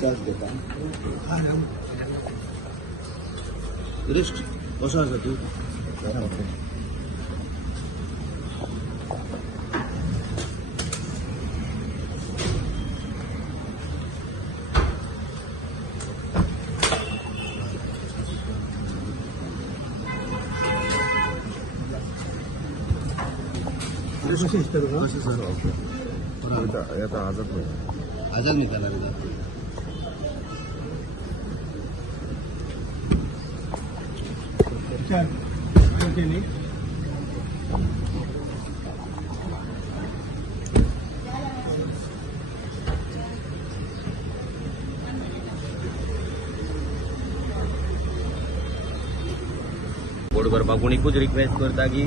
discharge घेता rest कसो आसा तूं कसं सर आता आजच आजाद निघाला रे बोर्ड करपाक पूण एकूच रिक्वेस्ट करता की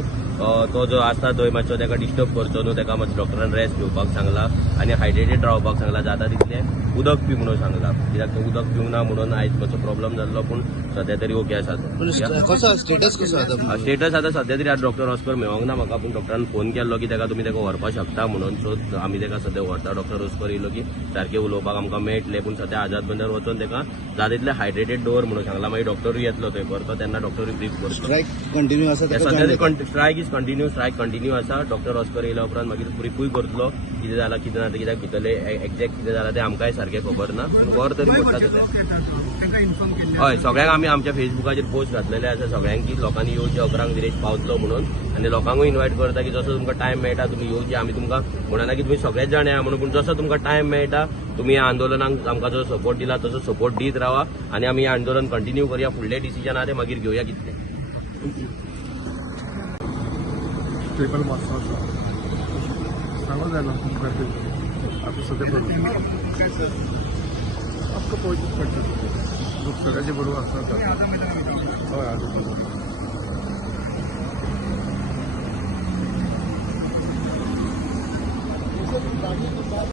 तो जो आसा थंय मातसो ताका डिस्टर्ब करचो न्हू ताका मातसो डॉक्टरान रेस्ट घेवपाक सांगला आनी हायड्रेटेड रावपाक सांगला जाता तितलें उदक पी म्हणून सांगला कित्याक तो उदक पिवंक ना म्हणून आयज मातसो प्रॉब्लम जाल्लो पूण सध्या तरी ओके आसा कसो स्टेटस कसो आतां स्टेटस आतां सध्या तरी आज डॉक्टर ऑस्कर मेळोंक ना म्हाका पूण डॉक्टरान फोन केल्लो की ताका तुमी ताका व्हरपाक शकता म्हणून सो आमी ताका सध्या व्हरता डॉक्टर ऑस्कर येयलो की सारकें उलोवपाक आमकां मेळटलें पूण सध्या आझाद बंदर वचून ताका जाता तितलें हायड्रेटेड दवर म्हणून सांगला मागीर डॉक्टरूय येतलो थंय परतो तेन्ना डॉक्टरूय ब्रीफ करतो स्ट्रायक कंटिन्यू आसा सध्या strike is continue strike continue आसा डॉक्टर ऑस्कर येयल्या उपरांत मागीर ब्रीफूय करतलो कितें जालां कितें ना कित्याक भितरले एक्झॅक्ट कितें जालां तें आमकांय सारकें खबर ना पूण वर तरी म्हटलां तशें हय सगळ्यांक आमी आमच्या फेसबुकाचेर पोस्ट घातलेले आसा सगळ्यांक की लोकांनी येवचें 11 विरेज पावतलो म्हणून आनी लोकांकूय इन्वायट करता की जसो तुमकां टायम मेळटा तुमी येवचें आमी तुमकां म्हणना की तुमी सगळेच जाण या म्हणून पूण जसो तुमकां टायम मेळटा तुमी ह्या आंदोलनाक आमकां जो सपोर्ट दिला तसो सपोर्ट दीत रावा आनी आमी हें आंदोलन कंटिन्यू करया फुडलें डिसिजन आहा तें मागीर घेवया कितलें ट्रिपल मास्टर सांगू जाय ना आता सध्या बरोबर आपलं पळोवचेंच पडटा लोक सगळ्याचे बरोबर आसता हय